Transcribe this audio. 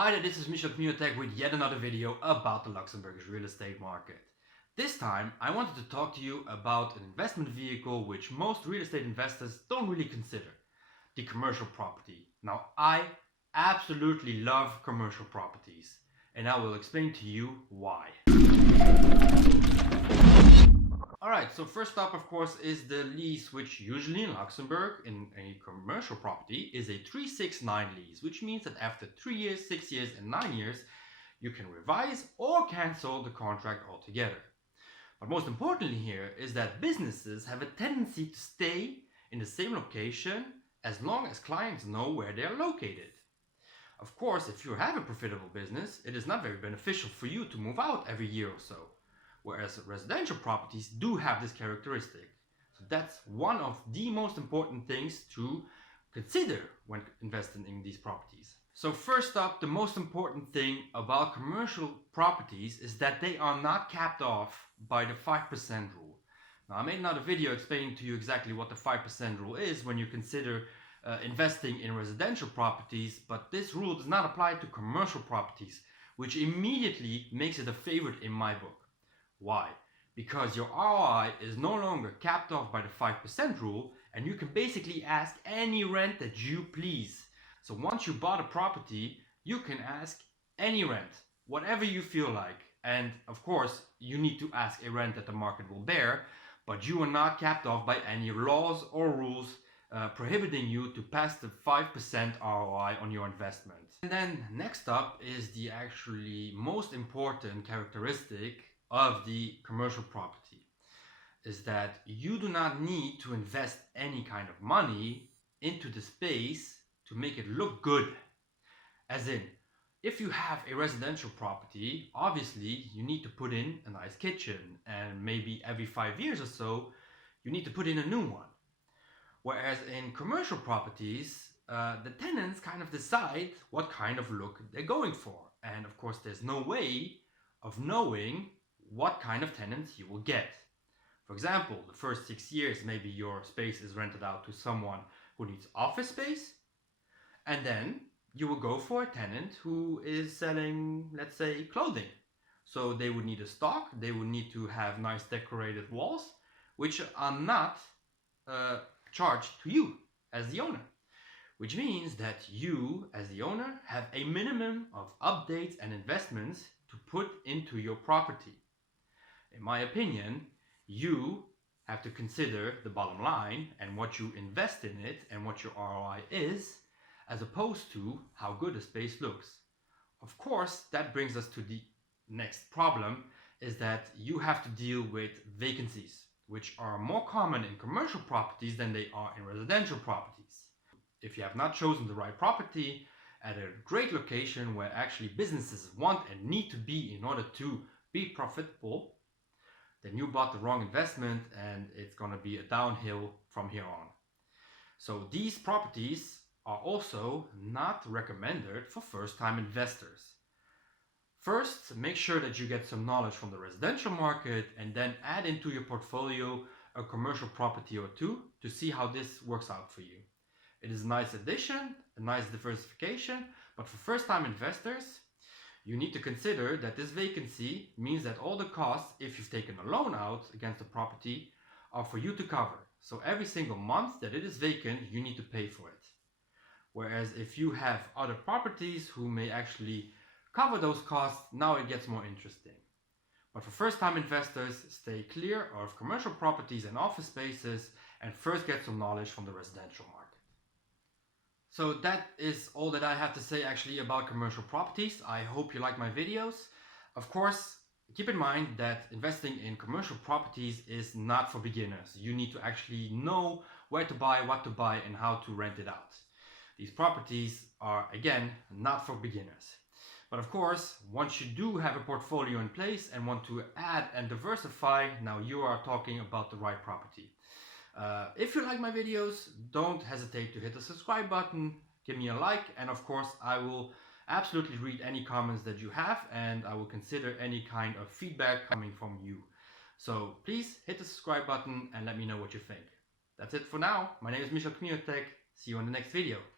Hi there, this is Untitled with yet another video about the Luxembourgish real estate market. This time I wanted to talk to you about an investment vehicle which most real estate investors don't really consider, the commercial property. Now I absolutely love commercial properties and I will explain to you why. Alright, so first up of course is the lease, which usually in Luxembourg in a commercial property is a 369 lease, which means that after 3 years, 6 years and 9 years you can revise or cancel the contract altogether. But most importantly here is that businesses have a tendency to stay in the same location as long as clients know where they are located. Of course, if you have a profitable business, it is not very beneficial for you to move out every year or so. Whereas residential properties do have this characteristic. So that's one of the most important things to consider when investing in these properties. So first up, the most important thing about commercial properties is that they are not capped off by the 5% rule. Now I made another video explaining to you exactly what the 5% rule is when you consider investing in residential properties, but this rule does not apply to commercial properties, which immediately makes it a favorite in my book. Why? Because your ROI is no longer capped off by the 5% rule and you can basically ask any rent that you please. So once you bought a property, you can ask any rent, whatever you feel like. And of course, you need to ask a rent that the market will bear, but you are not capped off by any laws or rules prohibiting you to pass the 5% ROI on your investment. And then next up is the actually most important characteristic of the commercial property, is that you do not need to invest any kind of money into the space to make it look good. As in, if you have a residential property, obviously you need to put in a nice kitchen, and maybe every 5 years or so you need to put in a new one. Whereas in commercial properties, the tenants kind of decide what kind of look they're going for, and of course there's no way of knowing what kind of tenants you will get. For example, the first 6 years maybe your space is rented out to someone who needs office space, and then you will go for a tenant who is selling, let's say, clothing. So they would need a stock, they would need to have nice decorated walls, which are not charged to you as the owner. Which means that you, as the owner, have a minimum of updates and investments to put into your property. In my opinion, you have to consider the bottom line and what you invest in it and what your ROI is, as opposed to how good a space looks. Of course, that brings us to the next problem, is that you have to deal with vacancies, which are more common in commercial properties than they are in residential properties. If you have not chosen the right property at a great location where actually businesses want and need to be in order to be profitable, then you bought the wrong investment and it's going to be a downhill from here on. So these properties are also not recommended for first-time investors. First, make sure that you get some knowledge from the residential market and then add into your portfolio a commercial property or two to see how this works out for you. It is a nice addition, a nice diversification, but for first-time investors, you need to consider that this vacancy means that all the costs, if you've taken a loan out against the property, are for you to cover. So every single month that it is vacant, you need to pay for it. Whereas if you have other properties who may actually cover those costs, now it gets more interesting. But for first-time investors, stay clear of commercial properties and office spaces and first get some knowledge from the residential market. So that is all that I have to say actually about commercial properties. I hope you like my videos. Of course, keep in mind that investing in commercial properties is not for beginners. You need to actually know where to buy, what to buy, and how to rent it out. These properties are, again, not for beginners. But of course, once you do have a portfolio in place and want to add and diversify, now you are talking about the right property. If you like my videos, don't hesitate to hit the subscribe button, give me a like, and of course I will absolutely read any comments that you have and I will consider any kind of feedback coming from you. So please hit the subscribe button and let me know what you think. That's it for now. My name is Untitled. See you in the next video.